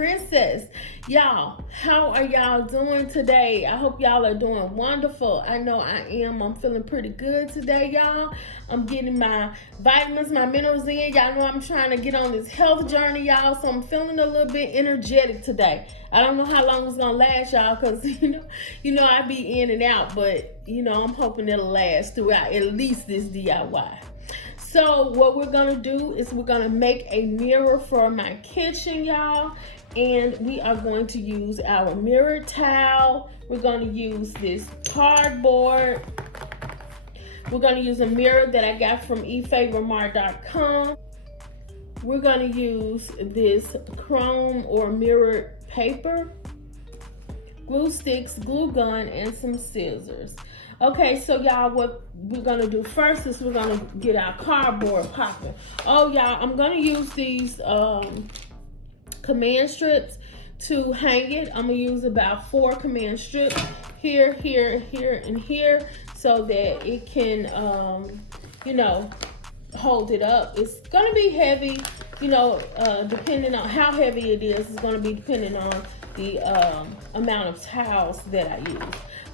princess. Y'all, how are y'all doing today? I hope y'all are doing wonderful. I know I am. I'm feeling pretty good today, y'all. I'm getting my vitamins, my minerals in. Y'all know I'm trying to get on this health journey, y'all, so I'm feeling a little bit energetic today. I don't know how long it's gonna last, y'all, because you know I be in and out, but I'm hoping it'll last throughout at least this DIY. So what we're gonna do is we're gonna make a mirror for my kitchen, y'all. And we are going to use our mirror towel. We're gonna use this cardboard. We're gonna use a mirror that I got from efavormart.com. We're gonna use this chrome or mirrored paper, glue sticks, glue gun, and some scissors. Okay, so y'all, what we're gonna do first is we're gonna get our cardboard popping. Oh, y'all, I'm gonna use these command strips to hang it. I'm gonna use about 4 command strips here, here, here, and here, so that it can, hold it up. It's gonna be heavy, depending on how heavy it is. It's gonna be depending on the amount of towels that I use.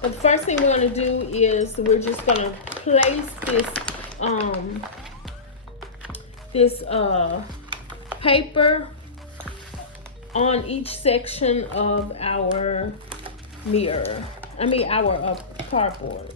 But the first thing we're gonna do is we're just gonna place this paper on each section of our mirror. Our cardboard.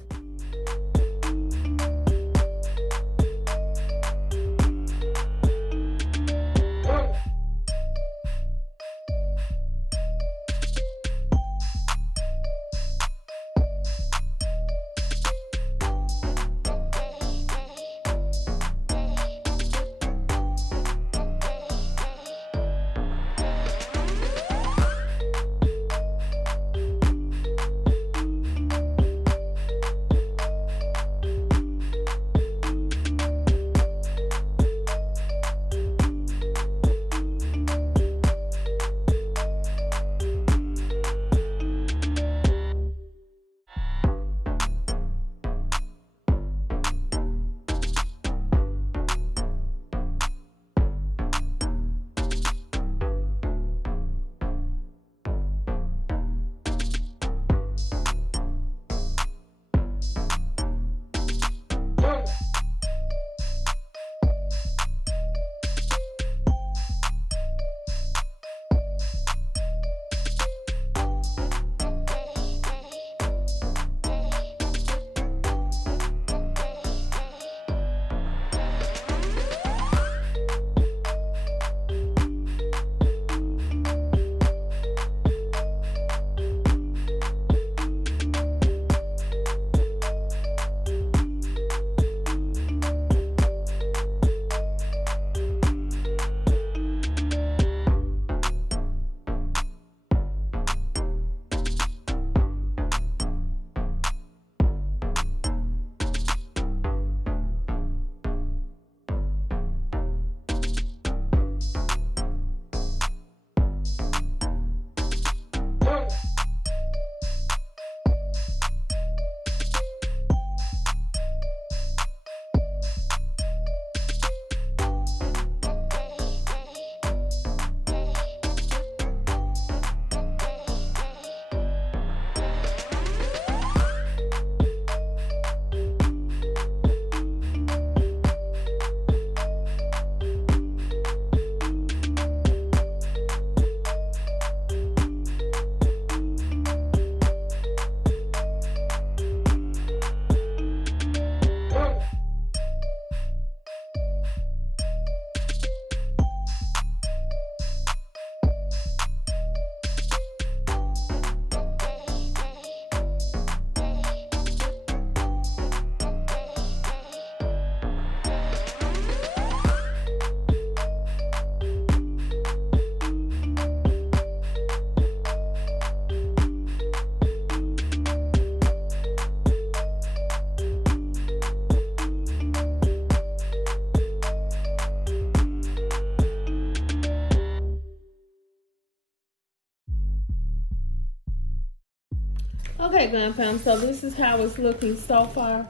Okay, Glam fam, so this is how it's looking so far.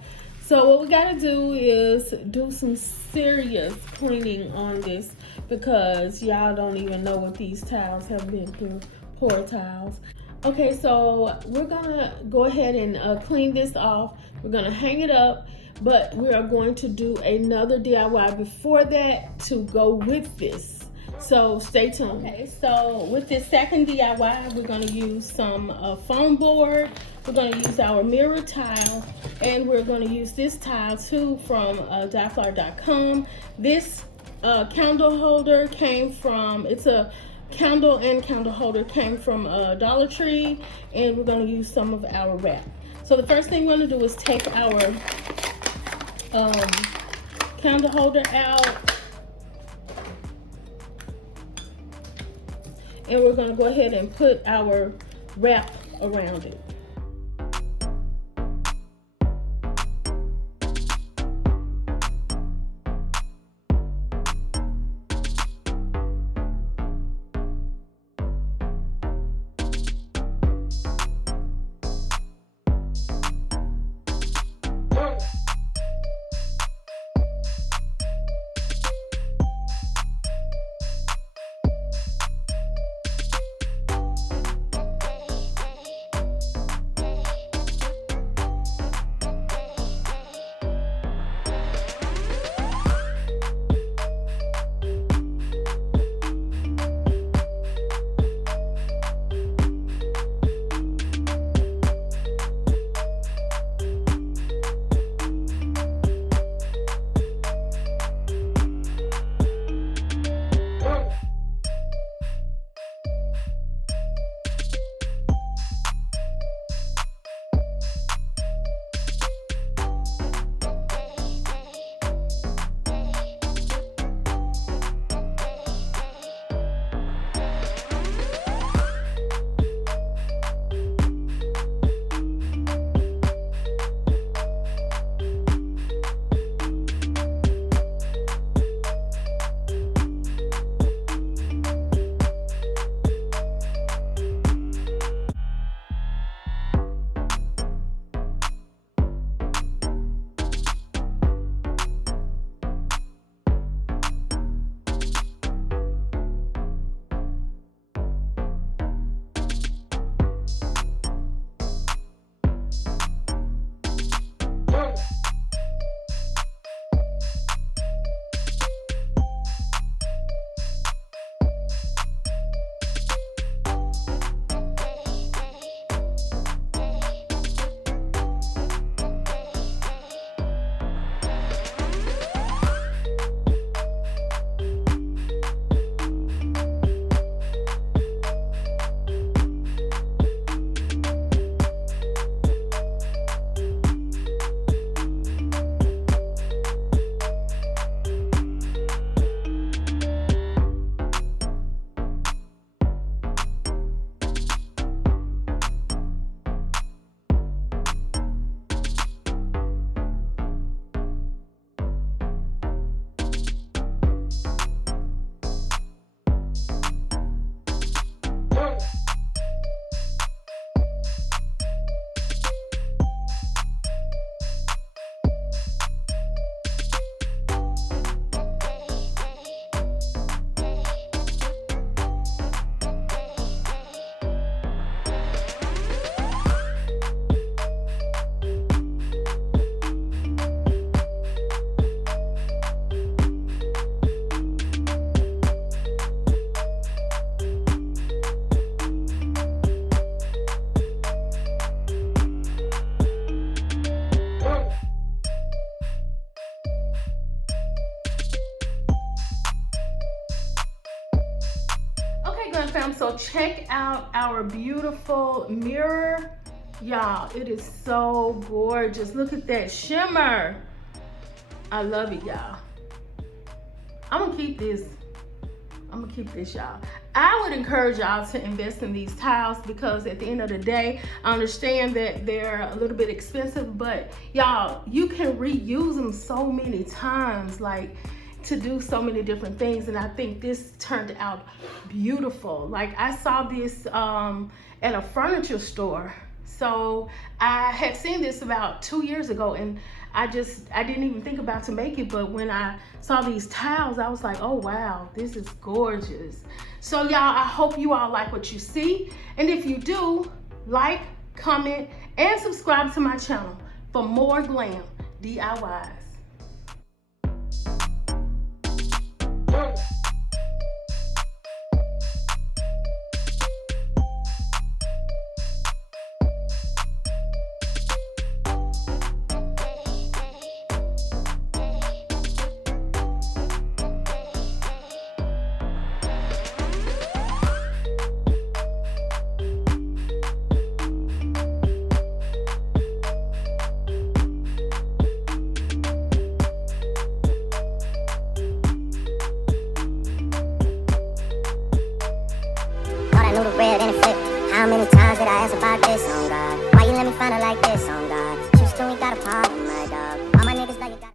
So what we gotta do is do some serious cleaning on this because y'all don't even know what these tiles have been through. Poor tiles. Okay, so we're gonna go ahead and clean this off. We're gonna hang it up, but we are going to do another DIY before that to go with this. So stay tuned. Okay, so with this second DIY, we're gonna use some foam board. We're gonna use our mirror tile, and we're gonna use this tile too from dieflower.com. This candle holder came from, it's a candle and candle holder came from Dollar Tree, and we're going to use some of our wrap. So the first thing we're going to do is take our candle holder out, and we're going to go ahead and put our wrap around it. Fam, so check out our beautiful mirror, y'all. It is so gorgeous. Look at that shimmer. I love it, y'all. I'm gonna keep this, y'all. I would encourage y'all to invest in these tiles because at the end of the day, I understand that they're a little bit expensive, but y'all, you can reuse them so many times, like to do so many different things. And I think this turned out beautiful. Like I saw this at a furniture store So I had seen this about 2 years ago, and I didn't even think about to make it, but when I saw these tiles, I was like, oh wow, this is gorgeous. So y'all, I hope you all like what you see, and if you do, like, comment, and subscribe to my channel for more glam DIYs. Knew the red and it flipped. How many times did I ask about this, oh God? Why you let me find her like this, oh God? Houston, we got a problem, my dog. All my niggas like you got